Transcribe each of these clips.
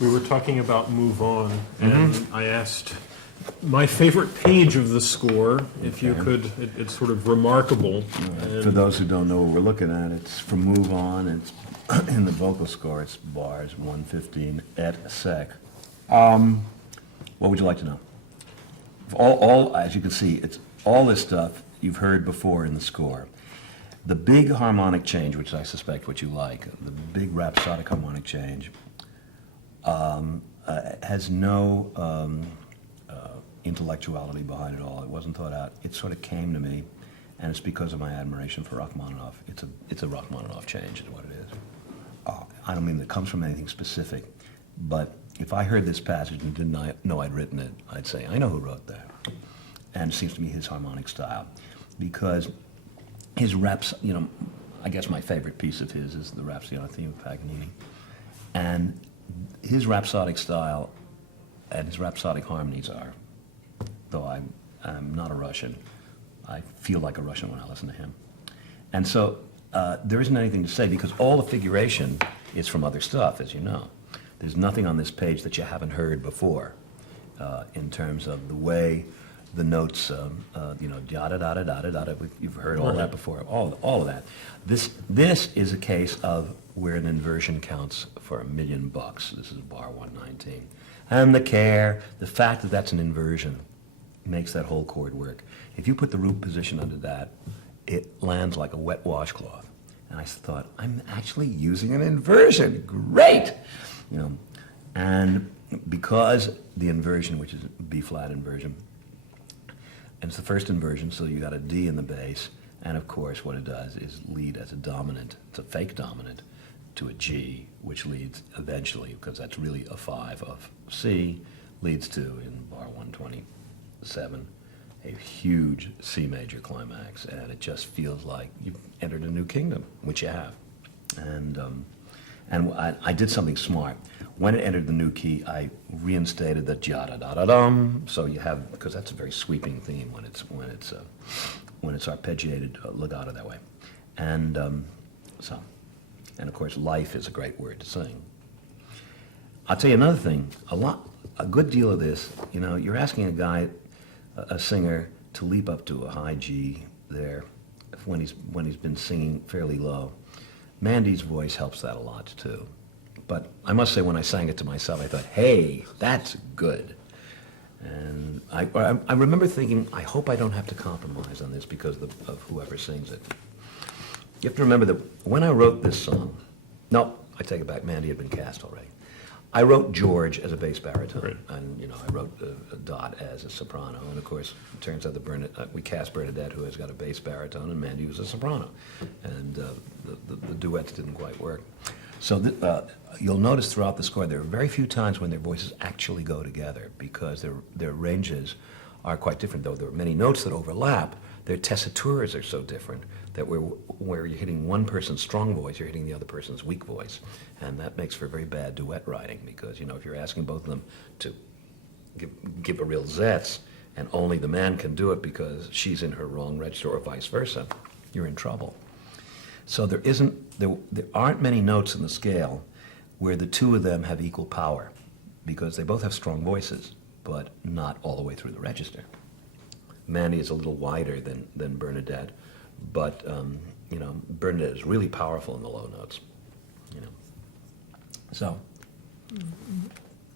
We were talking about Move On, and I asked my favorite page of the score, if you could, it's sort of remarkable. For those who don't know what we're looking at, it's from Move On, it's in the vocal score, it's bars 115 et sec. What would you like to know? All, as you can see, it's all this stuff you've heard before in the score. The big harmonic change, which I suspect what you like, the big rhapsodic harmonic change, has no intellectuality behind it all. It wasn't thought out. It sort of came to me, and it's because of my admiration for Rachmaninoff. It's a Rachmaninoff change, is what it is. I don't mean that it comes from anything specific, but if I heard this passage and didn't know I'd written it, I'd say, I know who wrote that. And it seems to me his harmonic style, because his raps, I guess my favorite piece of his is the Rhapsody on a Theme of Paganini. And his rhapsodic style and his rhapsodic harmonies are, though I'm not a Russian, I feel like a Russian when I listen to him. And so there isn't anything to say, because all the figuration is from other stuff, as you know. There's nothing on this page that you haven't heard before in terms of the way the notes, da-da-da-da-da-da-da, you've heard all that before, all of that. This is a case of where an inversion counts for $1 million. This is bar 119. And the fact that that's an inversion makes that whole chord work. If you put the root position under that, it lands like a wet washcloth. And I thought, I'm actually using an inversion, great! And because the inversion, which is B-flat inversion, and it's the first inversion, so you got a D in the bass, and of course what it does is lead as a dominant, it's a fake dominant, to a G, which leads eventually, because that's really a 5 of C, leads to, in bar 127, a huge C major climax, and it just feels like you've entered a new kingdom, which you have. And I did something smart. When it entered the new key, I reinstated the ja-da-da-da-dum. So you have, because that's a very sweeping theme when it's arpeggiated legato that way. And and of course, life is a great word to sing. I'll tell you another thing. A good deal of this, you're asking a singer, to leap up to a high G there when he's been singing fairly low. Mandy's voice helps that a lot too. But I must say, when I sang it to myself, I thought, hey, that's good. And I remember thinking, I hope I don't have to compromise on this because of whoever sings it. You have to remember that when I wrote this song, no, I take it back, Mandy had been cast already. I wrote George as a bass baritone, right. And I wrote Dot as a soprano, and of course, it turns out that we cast Bernadette, who has got a bass baritone, and Mandy was a soprano, and the duets didn't quite work. So you'll notice throughout the score there are very few times when their voices actually go together, because their ranges are quite different. Though there are many notes that overlap, their tessituras are so different that where you're hitting one person's strong voice, you're hitting the other person's weak voice. And that makes for very bad duet writing, because, if you're asking both of them to give a real zets, and only the man can do it because she's in her wrong register, or vice versa, you're in trouble. So there aren't many notes in the scale where the two of them have equal power, because they both have strong voices, but not all the way through the register. Mandy is a little wider than Bernadette, but Bernadette is really powerful in the low notes.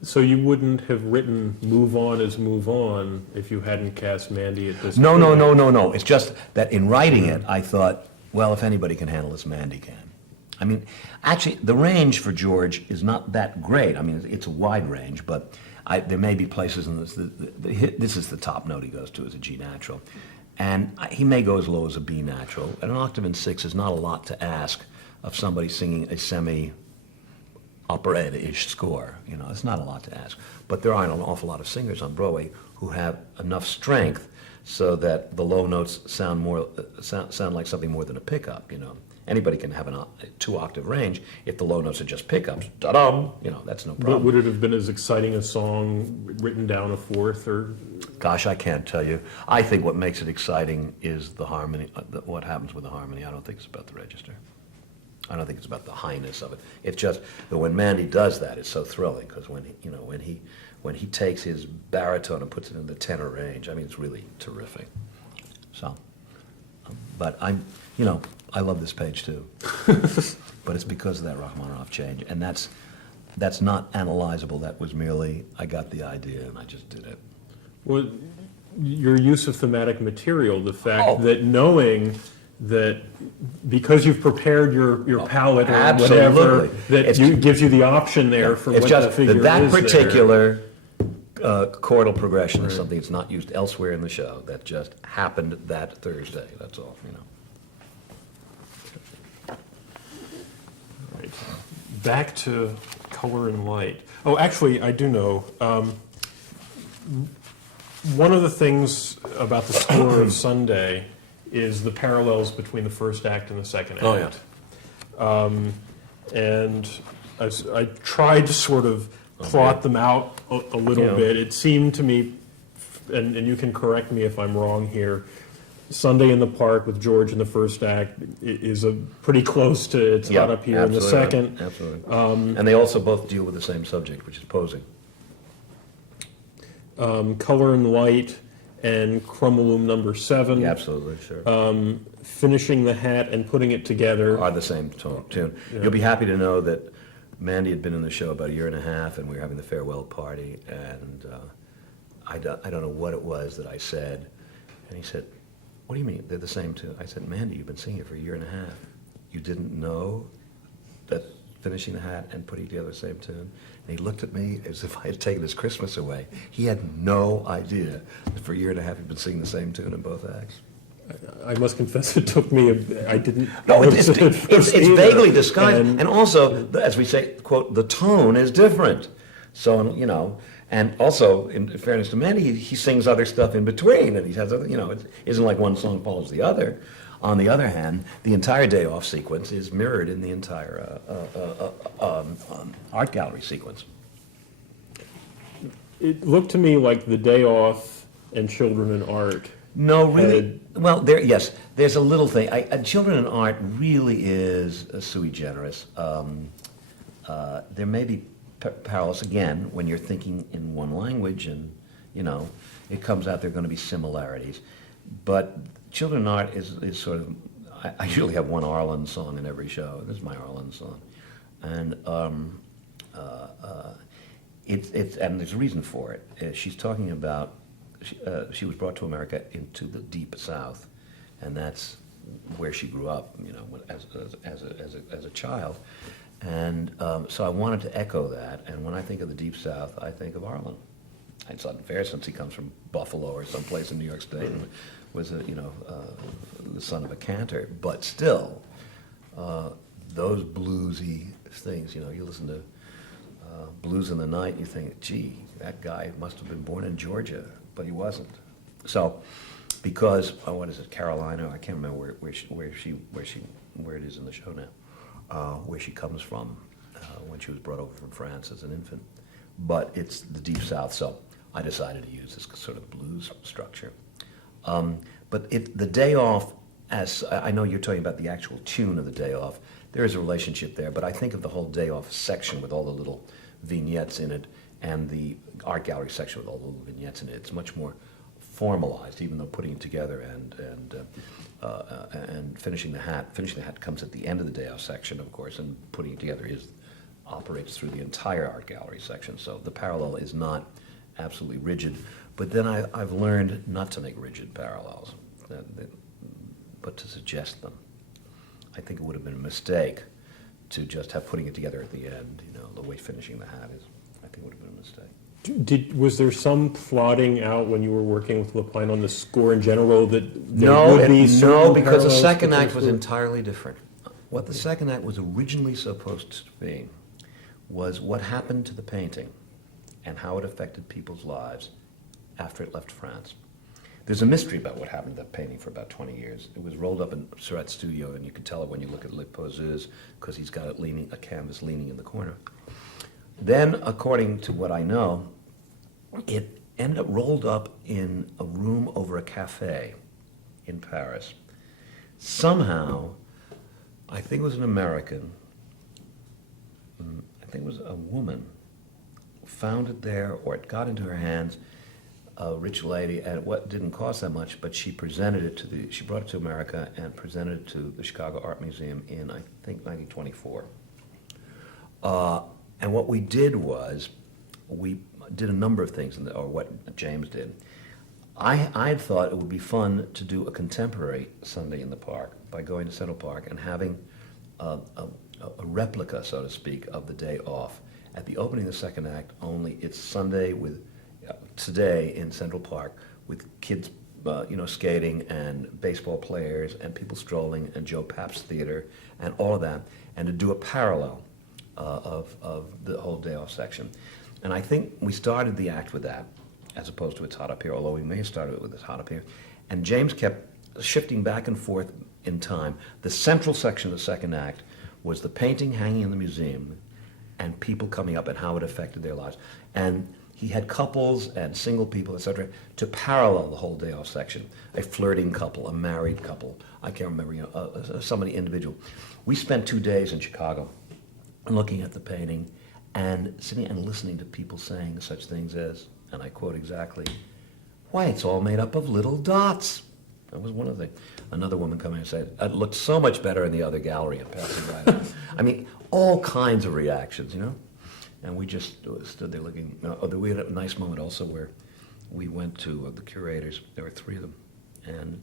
So you wouldn't have written Move On as Move On if you hadn't cast Mandy at this No, point? No. It's just that in writing it, I thought, well, if anybody can handle this, Mandy can. I mean, actually, the range for George is not that great. I mean, it's a wide range, but there may be places in this. This is the top note he goes to, is a G natural. And he may go as low as a B natural. And an octave in 6 is not a lot to ask of somebody singing a semi-operetta-ish score. It's not a lot to ask. But there are an awful lot of singers on Broadway who have enough strength so that the low notes sound like something more than a pickup. Anybody can have a 2-octave range if the low notes are just pickups. Da-dum! That's no problem. But would it have been as exciting a song written down a fourth, or? Gosh, I can't tell you. I think what makes it exciting is the harmony, what happens with the harmony. I don't think it's about the register. I don't think it's about the highness of it. It's just that when Mandy does that, it's so thrilling, because when he takes his baritone and puts it in the tenor range, I mean, it's really terrific. So, but I love this page too. But it's because of that Rachmaninoff change, and that's not analyzable. That was merely, I got the idea and I just did it. Well, your use of thematic material, the fact Oh. that knowing that because you've prepared your palette or Absolutely. whatever, that gives you the option there for It's what just the figure that is there. particular chordal progression is something that's not used elsewhere in the show. That just happened that Thursday. That's all. Right. Back to color and light. Oh, actually, I do know. One of the things about the score of Sunday is the parallels between the first act and the second act. Oh, yeah. And I tried to sort of plot them out a little Yeah. bit. It seemed to me, and you can correct me if I'm wrong here, Sunday in the Park with George in the first act is pretty close to it's not up here in the second. Absolutely. And they also both deal with the same subject, which is posing. Color and Light and Chromaloom number 7. Yeah, absolutely, sure. Finishing the Hat and Putting It Together. Are the same tune. Yeah. You'll be happy to know that Mandy had been in the show about a year and a half, and we were having the farewell party, and I don't know what it was that I said, and he said, "What do you mean? They're the same tune?" I said, "Mandy, you've been singing it for a year and a half. You didn't know that Finishing the Hat and Putting It Together the same tune?" And he looked at me as if I had taken his Christmas away. He had no idea that for a year and a half he'd been singing the same tune in both acts. I must confess it took me, I didn't. No, notice it's it at first either. vaguely disguised, And- and also, as we say, quote, the tone is different. So, and also, in fairness to Mandy, he sings other stuff in between, and he has other, it isn't like one song follows the other. On the other hand, the entire day off sequence is mirrored in the entire art gallery sequence. It looked to me like The Day Off and Children in Art. No, really. Well, there's a little thing. Children in Art really is a sui generis. There may be parallels, again, when you're thinking in one language and, it comes out there are going to be similarities. But Children in Art is sort of, I usually have one Arlen song in every show. This is my Arlen song. And and there's a reason for it. She's talking about, she was brought to America into the deep South, and that's where she grew up, as a child. And so I wanted to echo that, and when I think of the deep South, I think of Arlen. It's unfair since he comes from Buffalo or someplace in New York State and was the son of a cantor, but still, those bluesy things, you listen to Blues in the Night, you think, gee, that guy must have been born in Georgia, but he wasn't. So, because what is it, Carolina? I can't remember where it is in the show now, where she comes from when she was brought over from France as an infant. But it's the Deep South, so I decided to use this sort of blues structure. But the Day Off, as I know you're talking about the actual tune of the Day Off, there is a relationship there, but I think of the whole Day Off section with all the little vignettes in it, and the art gallery section with all the little vignettes in it. It's much more formalized, even though Putting It Together and Finishing the Hat. Finishing the Hat comes at the end of the Day Off section, of course, and Putting It Together operates through the entire art gallery section. So the parallel is not absolutely rigid, but then I've learned not to make rigid parallels, but to suggest them. I think it would have been a mistake to just have Putting It Together at the end, the way Finishing the Hat is. I think it would have been a mistake. Was there some plotting out when you were working with Lapine on the score in general that there would be certain No, because the parallels second between act was the- entirely different. What the second act was originally supposed to be was what happened to the painting and how it affected people's lives after it left France. There's a mystery about what happened to that painting for about 20 years. It was rolled up in Surratt's studio, and you could tell it when you look at Le Poseuse, because he's got a canvas leaning in the corner. Then, according to what I know, it ended up rolled up in a room over a cafe in Paris. Somehow, I think it was an American, I think it was a woman, found it there, or it got into her hands, a rich lady, and what didn't cost that much, but she presented it to she brought it to America and presented it to the Chicago Art Museum in, I think, 1924. And what we did was, we did a number of things, or what James did. I had thought it would be fun to do a contemporary Sunday in the Park by going to Central Park and having a replica, so to speak, of the day off. At the opening of the second act, only it's Sunday with today in Central Park with kids, skating and baseball players and people strolling and Joe Papp's theater and all of that, and to do a parallel of the whole day off section. And I think we started the act with that, as opposed to It's Hot Up Here, although we may have started it with It's Hot Up Here. And James kept shifting back and forth in time. The central section of the second act was the painting hanging in the museum and people coming up and how it affected their lives. And he had couples and single people, etc., to parallel the whole day off section. A flirting couple, a married couple, I can't remember, somebody individual. We spent 2 days in Chicago looking at the painting and sitting and listening to people saying such things as, and I quote exactly, "Why, it's all made up of little dots." That was one of the, another woman coming and said, "It looked so much better in the other gallery and passing by." I mean, all kinds of reactions, And we just stood there looking. We had a nice moment also where we went to the curators, there were 3 of them, and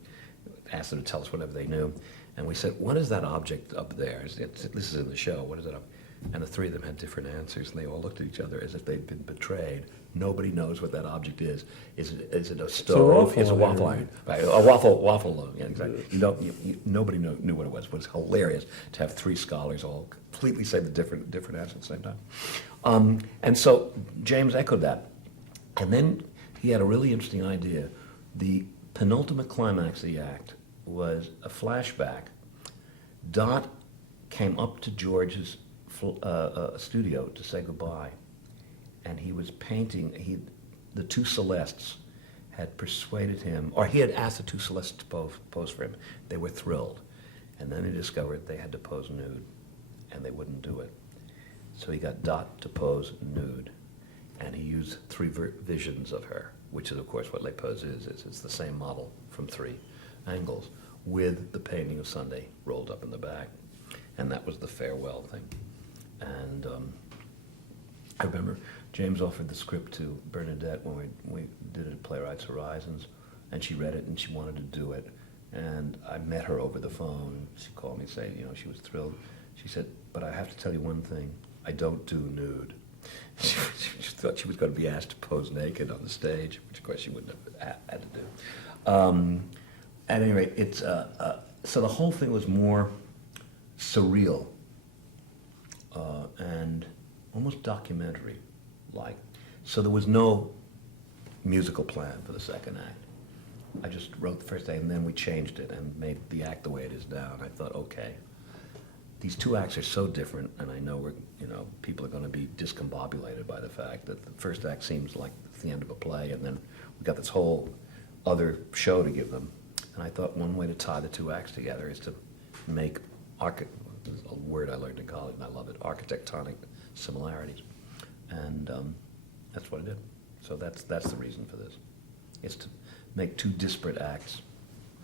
asked them to tell us whatever they knew. And we said, "What is that object up there? This is in the show, what is it up?" And the 3 of them had different answers, and they all looked at each other as if they'd been betrayed. Nobody knows what that object is. Is it a stove? It's a waffle iron. Right? A waffle. Yeah, exactly. Nobody knew what it was. But it's hilarious to have 3 scholars all completely say the different answers at the same time. And so James echoed that. And then he had a really interesting idea. The penultimate climax of the act was a flashback. Dot came up to George's studio to say goodbye, and he was painting. The 2 Celestes had persuaded him, or he had asked the 2 Celestes to pose for him. They were thrilled, and then he discovered they had to pose nude, and they wouldn't do it. So he got Dot to pose nude, and he used 3 visions of her, which is, of course, what Les Poses is. It's the same model from 3 angles, with the painting of Sunday rolled up in the back, and that was the farewell thing. And I remember James offered the script to Bernadette when we did it at Playwrights Horizons, and she read it and she wanted to do it. And I met her over the phone. She called me saying, she was thrilled. She said, "But I have to tell you one thing, I don't do nude." She thought she was going to be asked to pose naked on the stage, which of course she wouldn't have had to do. At any rate, it's so the whole thing was more surreal and almost documentary-like. So there was no musical plan for the second act. I just wrote the first act, and then we changed it and made the act the way it is now. And I thought, okay, these 2 acts are so different, and I know people are going to be discombobulated by the fact that the first act seems like it's the end of a play, and then we've got this whole other show to give them. And I thought one way to tie the 2 acts together is to make a word I learned in college, and I love it, architectonic similarities. And that's what I did. So that's the reason for this. It's to make 2 disparate acts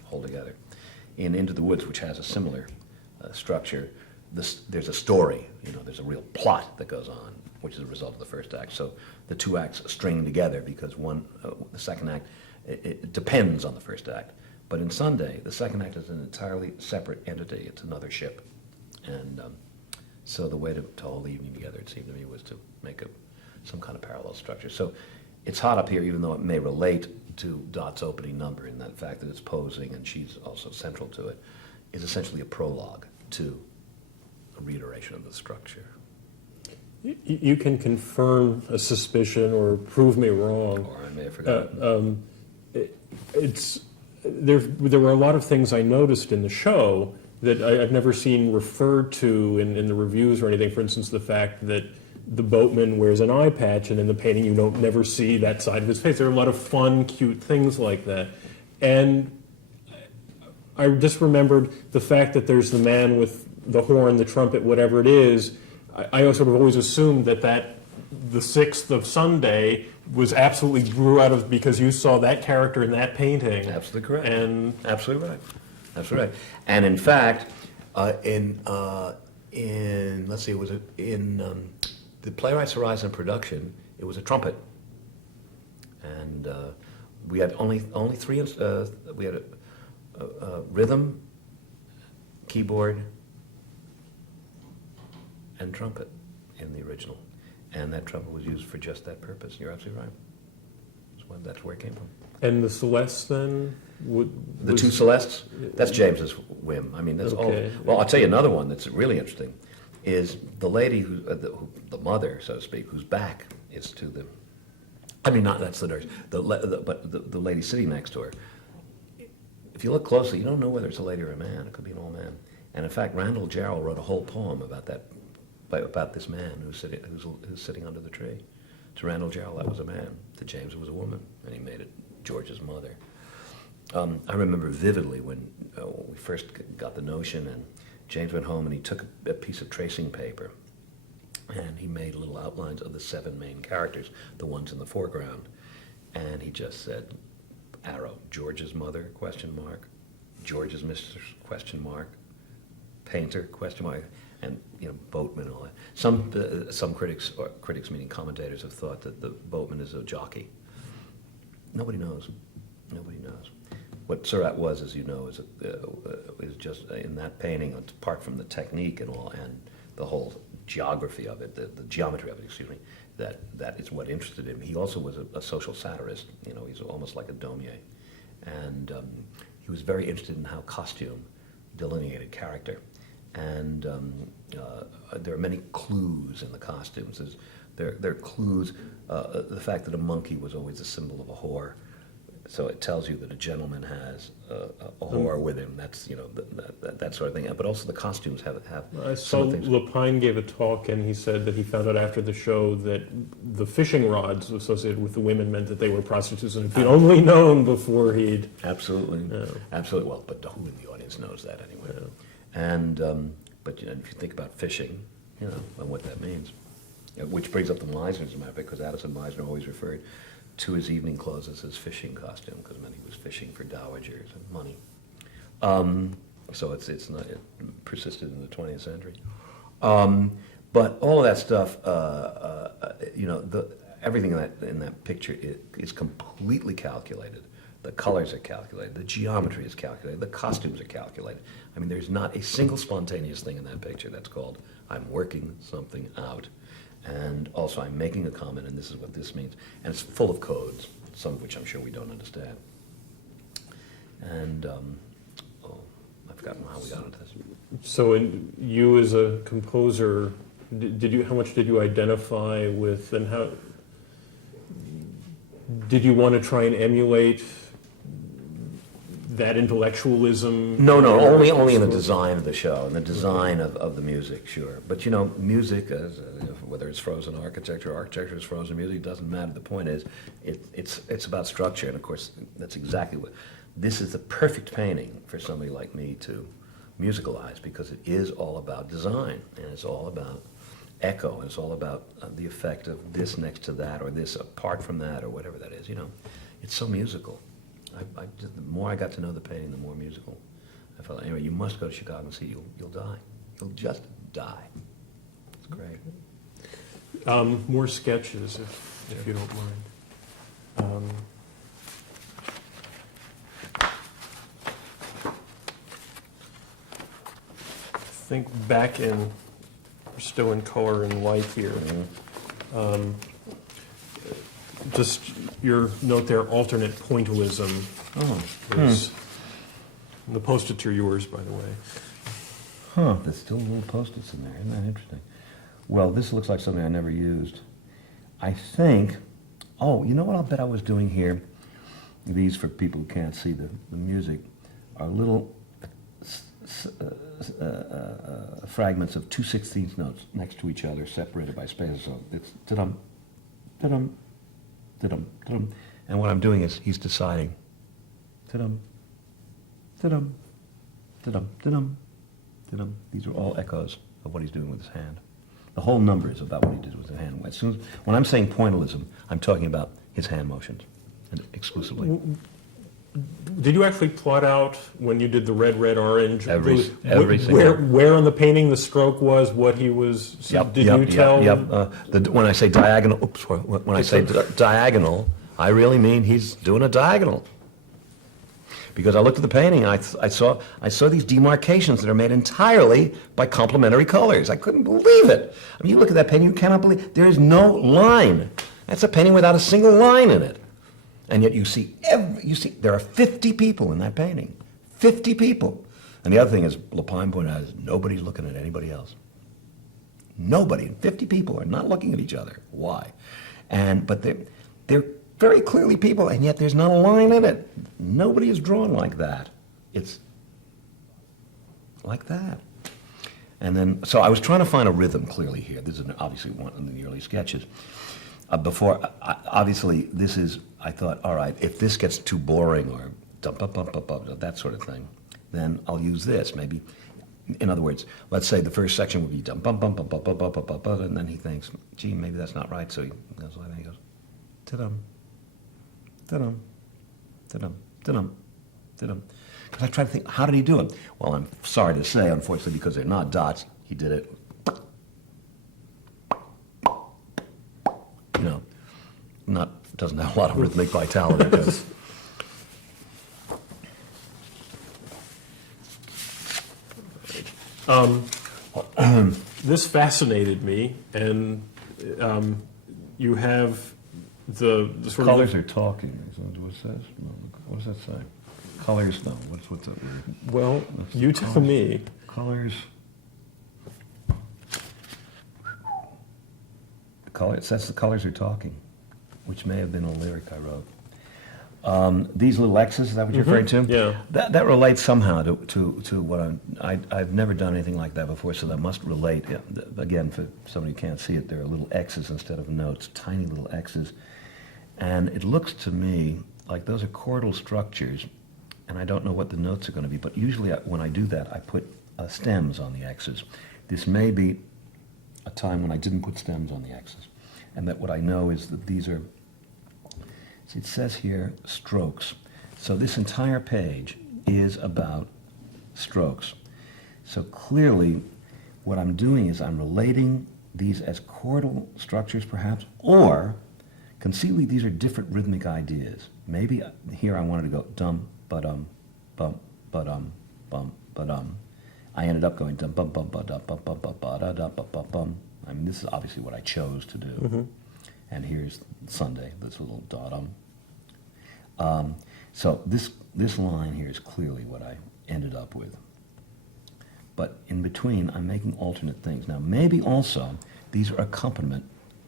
hold together. In Into the Woods, which has a similar structure, there's a story, there's a real plot that goes on, which is a result of the first act. So the 2 acts string together because the second act, it depends on the first act. But in Sunday, the second act is an entirely separate entity. It's another ship. And so the way to hold the evening together, it seemed to me, was to make some kind of parallel structure. So It's Hot Up Here, even though it may relate to Dot's opening number in that fact that it's posing and she's also central to it, is essentially a prologue to a reiteration of the structure. You can confirm a suspicion or prove me wrong. Or I may have forgotten. There were a lot of things I noticed in the show that I've never seen referred to in the reviews or anything. For instance, the fact that the boatman wears an eye patch, and in the painting you don't never see that side of his face. There are a lot of fun, cute things like that. And I just remembered the fact that there's the man with the horn, the trumpet, whatever it is. I sort of always assumed that the 6th of Sunday was absolutely grew out of because you saw that character in that painting. Absolutely correct. And absolutely right. Absolutely right. And in fact, in let's see, it was in the Playwrights Horizon production. It was a trumpet, and we had only three. We had a rhythm, keyboard, and trumpet in the original, and that trumpet was used for just that purpose. You're absolutely right. That's where it came from. And the Celeste then? The two Celestes? That's James's whim. I mean, that's okay. all. Well, I'll tell you another one that's really interesting, is the lady, the mother, so to speak, whose back is to the, I mean, not, that's the nurse, but the lady sitting next to her. If you look closely, you don't know whether it's a lady or a man. It could be an old man. And in fact, Randall Jarrell wrote a whole poem about this man who's sitting under the tree. To Randall Jarrell, that was a man. To James, it was a woman, and he made it George's mother. I remember vividly when we first got the notion, and James went home and he took a piece of tracing paper, and he made little outlines of the 7 main characters, the ones in the foreground, and he just said, arrow, George's mother, question mark, George's mistress, question mark, painter, question mark, and boatman and all that. Some critics, or critics meaning commentators, have thought that the boatman is a jockey. Nobody knows. Nobody knows. What Surratt was, as you know, is just in that painting, apart from the technique and all, and the whole geography of it, the geometry of it, excuse me, that is what interested him. He also was a social satirist. He's almost like a Daumier, and he was very interested in how costume delineated character. And there are many clues in the costumes. There are clues. The fact that a monkey was always a symbol of a whore, so it tells you that a gentleman has a whore with him. That's that sort of thing. But also the costumes have. I saw Lapine gave a talk, and he said that he found out after the show that the fishing rods associated with the women meant that they were prostitutes, and if he'd only known before he'd. Absolutely, absolutely. Well, but who in the audience knows that anyway? Yeah. And but if you think about fishing, and what that means, which brings up the Meisner's map, because Addison Meisner always referred to his evening clothes as his fishing costume, because he was fishing for dowagers and money. So it's not, it persisted in the 20th century. But all of that stuff, everything in that picture is completely calculated. The colors are calculated, the geometry is calculated, the costumes are calculated. I mean, there's not a single spontaneous thing in that picture that's called, I'm working something out. And also, I'm making a comment, and this is what this means. And it's full of codes, some of which I'm sure we don't understand. And, I've forgotten how we got into this. So you as a composer, how much did you identify with, and how, did you want to try and emulate that intellectualism? No, only in the design of the show, and the design of the music, sure. But music, whether it's frozen architecture or architecture is frozen music, it doesn't matter. The point is, it's about structure, and of course, that's exactly what, this is the perfect painting for somebody like me to musicalize, because it is all about design, and it's all about echo, and it's all about the effect of this next to that, or this apart from that, or whatever that is, It's so musical. The more I got to know the painting, the more musical I felt. Anyway, you must go to Chicago and see it. You'll die. You'll just die. It's great. More sketches, if you don't mind. I think back in, we're still in color and light here. Mm-hmm. Just your note there, alternate pointillism. Is the Post-its are yours, by the way. There's still little Post-its in there. Isn't that interesting? Well, this looks like something I never used. I think, you know what I'll bet I was doing here? These, for people who can't see the music, are little fragments of 2/16 notes next to each other, separated by spaces. So it's ta-dum, ta-dum, ta-dum, ta-dum. And what I'm doing is he's deciding, ta-dum, ta-dum, da-dum, da-dum, da-dum. These are all echoes of what he's doing with his hand. The whole number is about what he did with his hand. When I'm saying pointillism, I'm talking about his hand motions exclusively. Did you actually plot out when you did the red, red, orange? Every Where on the painting the stroke was, what he was? Did you tell? When I say diagonal, when I say diagonal, I really mean he's doing a diagonal. Because I looked at the painting, and I saw these demarcations that are made entirely by complementary colors. I couldn't believe it. I mean, you look at that painting, you cannot believe there is no line. That's a painting without a single line in it. And yet you see there are 50 people in that painting. 50 people. And the other thing is, Lapine pointed out, is nobody's looking at anybody else. Nobody. 50 people are not looking at each other. Why? But they're very clearly people, and yet there's not a line in it. Nobody is drawn like that. It's like that. And then, so I was trying to find a rhythm clearly here. This is obviously one of the early sketches. Obviously, this is, I thought, all right, if this gets too boring or that sort of thing, then I'll use this, maybe. In other words, let's say the first section would be dum bum bum bum bum bum bum bum bum, and then he thinks, gee, maybe that's not right, so he goes like that, he goes, ta-dum, ta-dum, ta-dum, ta-dum, ta-dum. Because I tried to think, how did he do it? Well, I'm sorry to say, unfortunately, because they're not dots, he did it, doesn't have a lot of rhythmic vitality. This fascinated me, and you have the sort colors of... are talking. Is that what it says? No, what does that say? Colors, no. What's that word? Well, you tell me. Colors. It says the colors are talking, which may have been a lyric I wrote. These little X's, is that what you're referring to? Yeah. That relates somehow to what I've never done anything like that before, so that must relate. Again, for somebody who can't see it, there are little X's instead of notes, tiny little X's. And it looks to me like those are chordal structures, and I don't know what the notes are going to be, but usually when I do that, I put stems on the X's. This may be a time when I didn't put stems on the X's, and that what I know is that these are, it says here, strokes. So this entire page is about strokes. So clearly, what I'm doing is I'm relating these as chordal structures, perhaps, or conceivably these are different rhythmic ideas. Maybe here I wanted to go dum, ba-dum, bum, ba-dum, bum, ba-dum. I ended up going dum, bum, bum, ba-dum, bum, bum, bum, ba-da-da, bum, bum, bum. I mean, this is obviously what I chose to do. And here's Sunday, this little dot-um. So this line here is clearly what I ended up with. But in between, I'm making alternate things. Now, maybe also these are accompaniment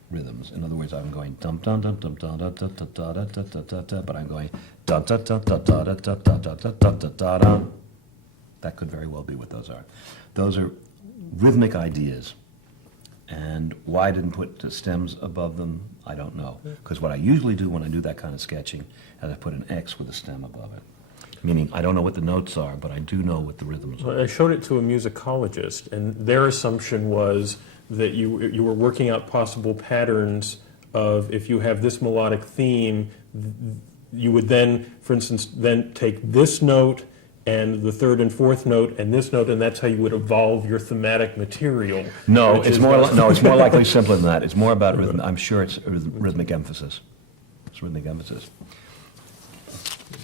rhythms. In other words, I'm going dum dum dum dum dum dum dum dum dum dum dum dum dum, but I'm going dum dum dum dum dum dum dum dum dum dum dum dum. That could very well be what those are. Those are rhythmic ideas. And why I didn't put the stems above them, I don't know. Because what I usually do when I do that kind of sketching is I put an X with a stem above it. Meaning, I don't know what the notes are, but I do know what the rhythms are. I showed it to a musicologist, and their assumption was that you were working out possible patterns of, if you have this melodic theme, you would then, for instance, then take this note and the third and fourth note and this note, and that's how you would evolve your thematic material. No, it's more likely simpler than that. It's more about rhythm. I'm sure it's rhythmic emphasis. It's rhythmic emphasis.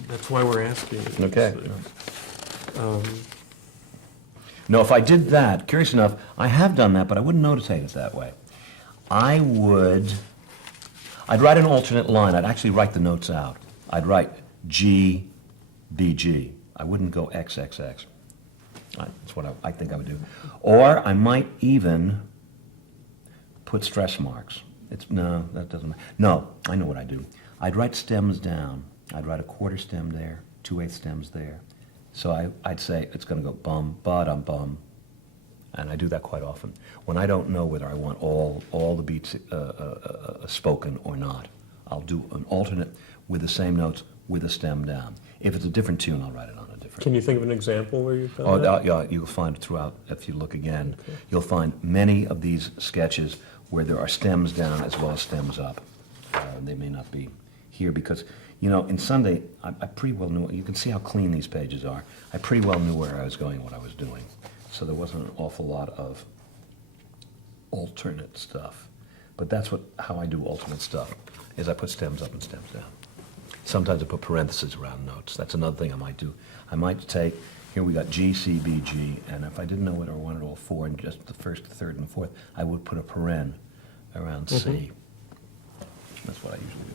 That's why we're asking. Okay. No, if I did that, curious enough, I have done that, but I wouldn't notate it that way. I'd write an alternate line. I'd actually write the notes out. I'd write G, B, G. I wouldn't go X, X, X. That's what I think I would do. Or I might even put stress marks. No, that doesn't matter. No, I know what I do. I'd write stems down. I'd write a quarter stem there, 2/8 stems there. So I'd say it's going to go bum, ba-dum, bum. And I do that quite often. When I don't know whether I want all the beats spoken or not, I'll do an alternate with the same notes with a stem down. If it's a different tune, I'll write it on a different Can you think of an example where you've done Oh, that? yeah, you'll find it throughout, if you look again, you'll find many of these sketches where there are stems down as well as stems up. They may not be here because, in Sunday, I pretty well knew, you can see how clean these pages are. I pretty well knew where I was going, what I was doing. So there wasn't an awful lot of alternate stuff. But that's how I do alternate stuff, is I put stems up and stems down. Sometimes I put parentheses around notes. That's another thing I might do. I might take, here we got G, C, B, G, and if I didn't know whether I wanted all four and just the first, the third, and the fourth, I would put a paren around C. That's what I usually do.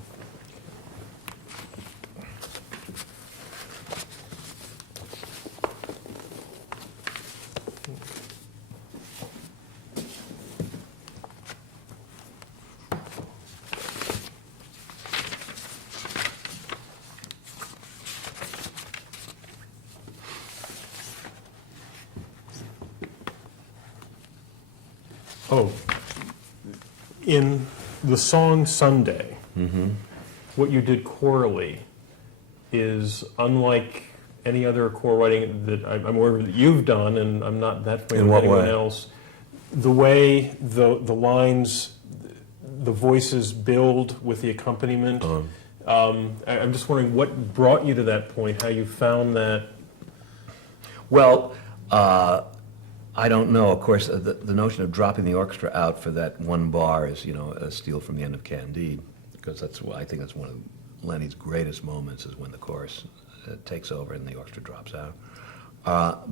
Oh, in the song Sunday, what you did chorally is unlike any other choral writing that I'm aware of that you've done, and I'm not that familiar In with what anyone way? else. The way the lines, the voices build with the accompaniment. I'm just wondering what brought you to that point, how you found that. Well, I don't know. Of course, the notion of dropping the orchestra out for that one bar is, a steal from the end of Candide, because I think that's one of Lenny's greatest moments is when the chorus takes over and the orchestra drops out.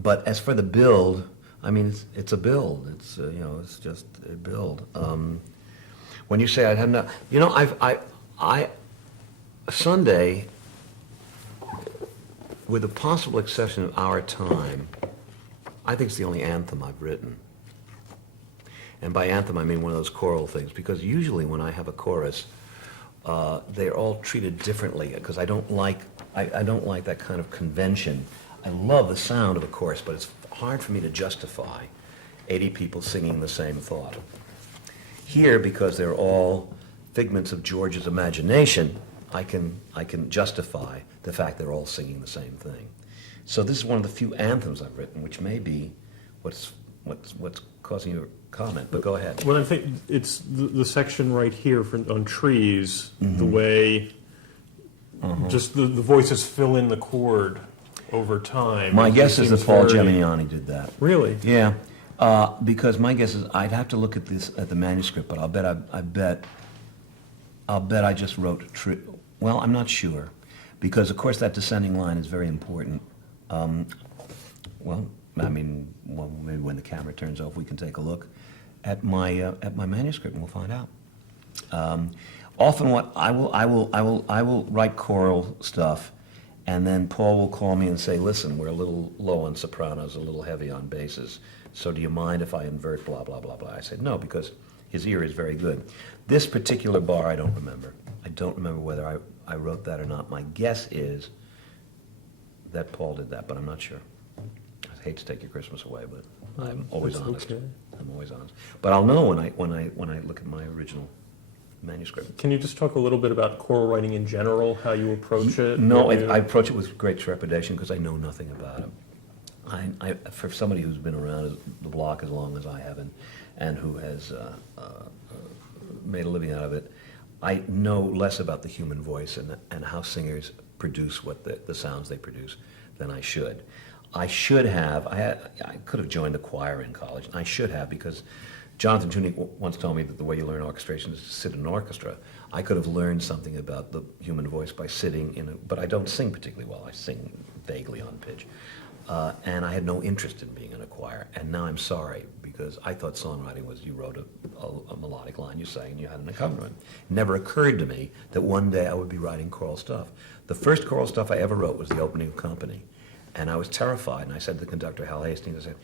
But as for the build, I mean, it's a build. It's it's just a build. When you say I have not, I Sunday, with the possible exception of Our Time, I think it's the only anthem I've written. And by anthem, I mean one of those choral things, because usually when I have a chorus, they're all treated differently, because I don't like that kind of convention. I love the sound of a chorus, but it's hard for me to justify 80 people singing the same thought. Here, because they're all figments of George's imagination, I can justify the fact they're all singing the same thing. So this is one of the few anthems I've written, which may be what's causing your comment. But go ahead. Well, I think it's the section right here on trees, the way just the voices fill in the chord over time. My It guess is that seems Paul very- Gemignani did that. Really? Yeah, because my guess is I'd have to look at the manuscript, but I'll bet I just wrote well, I'm not sure, because of course that descending line is very important. Maybe when the camera turns off, we can take a look at my manuscript, and we'll find out. Often, what I will write choral stuff, and then Paul will call me and say, "Listen, we're a little low on sopranos, a little heavy on basses. So do you mind if I invert blah blah blah blah?" I said no, because his ear is very good. This particular bar, I don't remember. I don't remember whether I wrote that or not. My guess is that Paul did that, but I'm not sure. I hate to take your Christmas away, but I'm always That's honest. okay. I'm always honest. But I'll know when I look at my original manuscript. Can you just talk a little bit about choral writing in general, how you approach it? No, what you- I approach it with great trepidation because I know nothing about it. For somebody who's been around the block as long as I have and who has made a living out of it, I know less about the human voice and how singers produce what the sounds they produce than I should. I could have joined the choir in college, and I should have, because Jonathan Tunick once told me that the way you learn orchestration is to sit in an orchestra. I could have learned something about the human voice by sitting but I don't sing particularly well. I sing vaguely on pitch. And I had no interest in being in a choir. And now I'm sorry, because I thought songwriting was you wrote a melodic line, you sang, and you had an accompaniment. It never occurred to me that one day I would be writing choral stuff. The first choral stuff I ever wrote was the opening of Company. And I was terrified, and I said to the conductor, Hal Hastings, I said,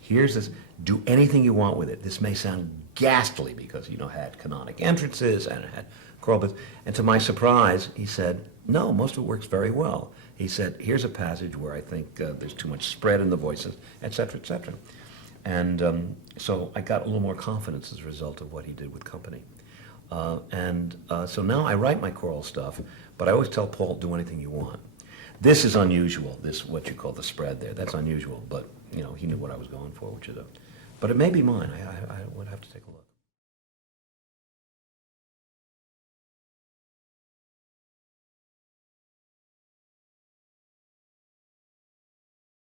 "Here's this, do anything you want with it. This may sound ghastly because, it had canonic entrances and it had choral bits." And to my surprise, he said, "No, most of it works very well." He said, "Here's a passage where I think there's too much spread in the voices, et cetera, et cetera." And so I got a little more confidence as a result of what he did with Company. So now I write my choral stuff, but I always tell Paul, do anything you want. This is unusual, this, what you call the spread there, that's unusual, but, he knew what I was going for, but it may be mine, I would have to take a look.